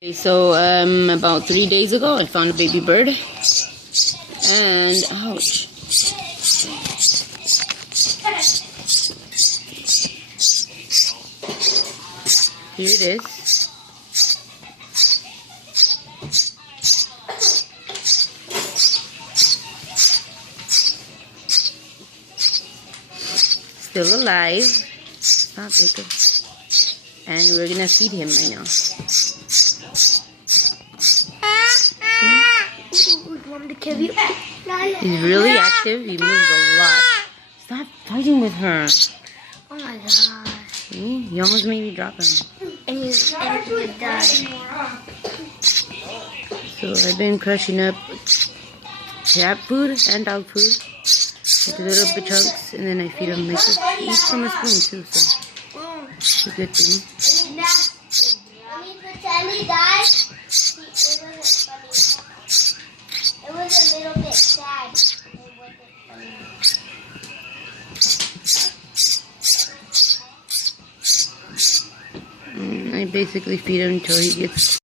Okay, so about 3 days ago I found a baby bird and ouch, here it is. Still alive. Stop, Jacob. And we're gonna feed him right now. He's really active. He moves a lot. Stop fighting with her. Oh my god. See? You almost made me drop him. And he died. So I've been crushing up cat food and dog food into little bit chunks, and then I feed him like this. He eats from a spoon too, so it's a good thing. It was a little bit sad. I basically feed him until he gets